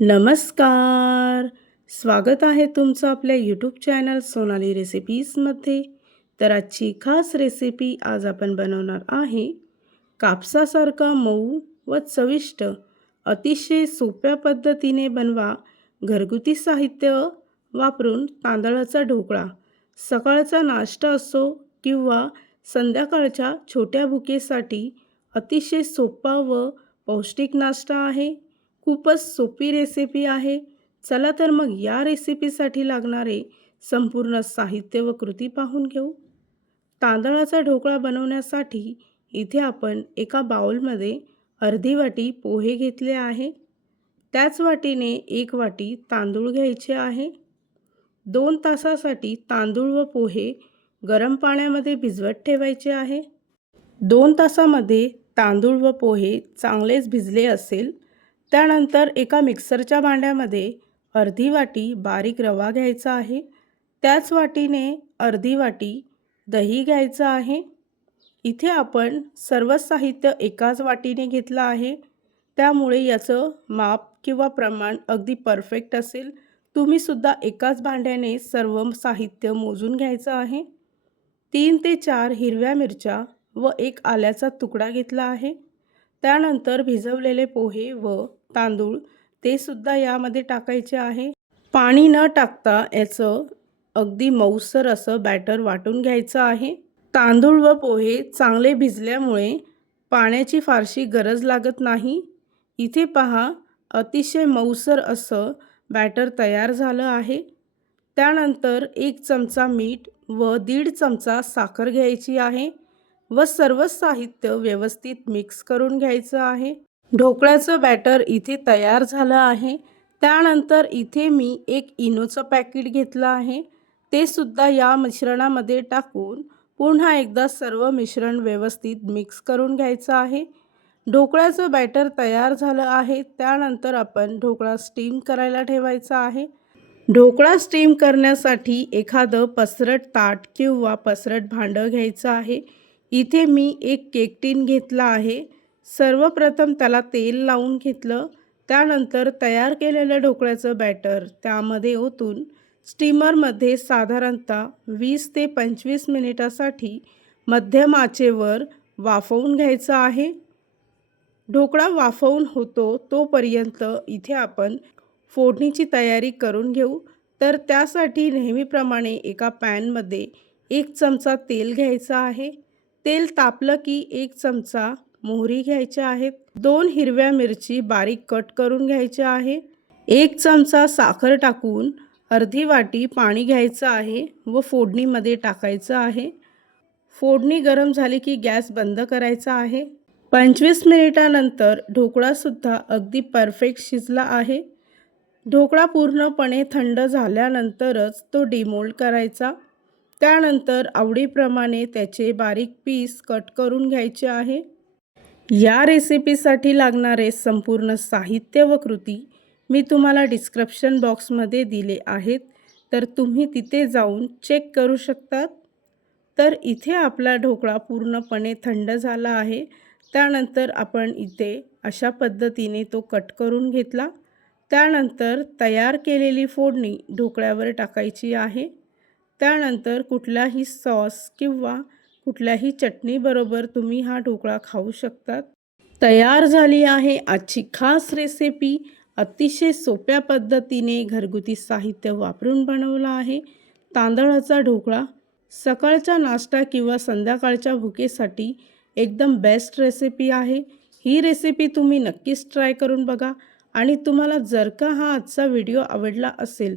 नमस्कार. स्वागत आहे तुमचं आपल्या यूट्यूब चॅनल सोनाली रेसिपीजमध्ये तर आजची खास रेसिपी आज आपण बनवणार आहे. कापसासारखा मऊ व चविष्ट अतिशय सोप्या पद्धतीने बनवा घरगुती साहित्य वापरून तांदळाचा ढोकळा. सकाळचा नाश्ता असो किंवा संध्याकाळच्या छोट्या भुकेसाठी अतिशय सोपा व पौष्टिक नाश्ता आहे. खूपच सोपी रेसिपी आहे. चला तर मग या रेसिपीसाठी लागणारे संपूर्ण साहित्य व कृती पाहून घेऊ. तांदळाचा ढोकळा बनवण्यासाठी इथे आपण एका बाउलमध्ये अर्धी वाटी पोहे घेतले आहे. त्याच वाटीने एक वाटी तांदूळ घ्यायचे आहे. दोन तासासाठी तांदूळ व पोहे गरम पाण्यामध्ये भिजवत ठेवायचे आहे. दोन तासामध्ये तांदूळ व पोहे चांगलेच भिजले असेल त्यानंतर एका मिक्सरच्या भांड्यामध्ये अर्धी वाटी बारीक रवा घ्यायचा आहे. त्याच वाटीने अर्धी वाटी दही घ्यायचं आहे. इथे आपण सर्व साहित्य एकाच वाटीने घेतलं आहे. त्यामुळे याचं माप किंवा प्रमाण अगदी परफेक्ट असेल. तुम्हीसुद्धा एकाच भांड्याने सर्व साहित्य मोजून घ्यायचं आहे. तीन ते चार हिरव्या मिरच्या व एक आल्याचा तुकडा घेतला आहे. त्यानंतर भिजवलेले पोहे व तांदूळ ते सुद्धा यामध्ये टाकायचे आहे. पाणी न टाकता याचं अगदी मऊसर असं बॅटर वाटून घ्यायचं आहे. तांदूळ व पोहे चांगले भिजल्यामुळे पाण्याची फारशी गरज लागत नाही. इथे पहा अतिशय मऊसर असं बॅटर तयार झालं आहे. त्यानंतर एक चमचा मीठ व दीड चमचा साखर घ्यायची आहे. व सर्व साहित्य व्यवस्थित मिक्स करून घ्यायचं आहे. ढोकळ्याचं बॅटर इथे तयार झालं आहे. त्यानंतर इथे मी एक इनोचं पॅकेट घेतलं आहे. ते सुद्धा या मिश्रणामध्ये टाकून पुन्हा एकदा सर्व मिश्रण व्यवस्थित मिक्स करून घ्यायचं आहे. ढोकळ्याचं बॅटर तयार झालं आहे. त्यानंतर आपण ढोकळा स्टीम करायला ठेवायचा आहे. ढोकळा स्टीम करण्यासाठी एखादं पसरट ताट किंवा पसरट भांडं घ्यायचं आहे. इथे मी एक केक टीन घेतला आहे. सर्वप्रथम त्याला तेल लावून घेतलं. त्यानंतर तयार केलेलं ढोकळ्याचं बॅटर त्यामध्ये ओतून स्टीमरमध्ये साधारणतः वीस ते पंचवीस मिनिटासाठी मध्यम आचेवर वाफवून घ्यायचं आहे. ढोकळा वाफवून होतो तोपर्यंत इथे आपण फोडणीची तयारी करून घेऊ. तर त्यासाठी नेहमीप्रमाणे एका पॅनमध्ये एक चमचा तेल घ्यायचं आहे. तेल तापलं की एक चमचा मोहरी घ्यायच्या आहेत. दोन हिरव्या मिरची बारीक कट करून घ्यायच्या आहे. एक चमचा साखर टाकून अर्धी वाटी पाणी घ्यायचं आहे व फोडणीमध्ये टाकायचं आहे. फोडणी गरम झाली की गॅस बंद करायचा आहे. पंचवीस मिनिटानंतर ढोकळासुद्धा अगदी परफेक्ट शिजला आहे. ढोकळा पूर्णपणे थंड झाल्यानंतरच तो डिमोल्ड करायचा. त्यानंतर आवडीप्रमाणे त्याचे बारीक पीस कट करून घ्यायचे आहे. या रेसिपीसाठी लागणारे संपूर्ण साहित्य व कृती मी तुम्हाला डिस्क्रिप्शन बॉक्समध्ये दिले आहेत. तर तुम्ही तिथे जाऊन चेक करू शकतात. तर इथे आपला ढोकळा पूर्णपणे थंड झाला आहे. त्यानंतर आपण इथे अशा पद्धतीने तो कट करून घेतला. त्यानंतर तयार केलेली फोडणी ढोकळ्यावर टाकायची आहे. त्यानंतर कुठलाही सॉस किंवा कुठल्याही चटणीबरोबर तुम्ही हा ढोकळा खाऊ शकतात. तयार झाली आहे आजची खास रेसिपी अतिशय सोप्या पद्धतीने घरगुती साहित्य वापरून बनवला आहे. तांदळाचा ढोकळा. सकाळचा नाश्ता किंवा संध्याकाळच्या भुकेसाठी एकदम बेस्ट रेसिपी आहे. ही रेसिपी तुम्ही नक्कीच ट्राय करून बघा. आणि तुम्हाला जर का हा आजचा व्हिडिओ आवडला असेल